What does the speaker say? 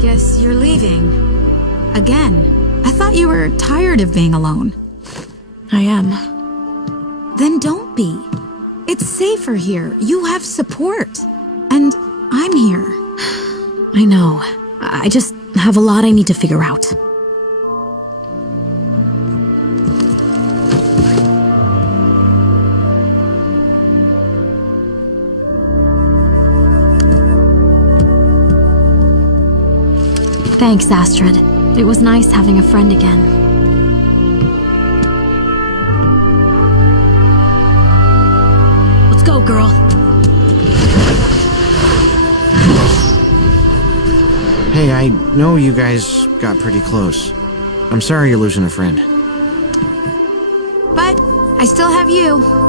Guess you're leaving. Again. I thought you were tired of being alone. I am. Then don't be. It's safer here. You have support. And I'm here. I know. I just have a lot I need to figure out. Thanks, Astrid. It was nice having a friend again. Let's go, girl. Hey, I know you guys got pretty close. I'm sorry you're losing a friend. But I still have you.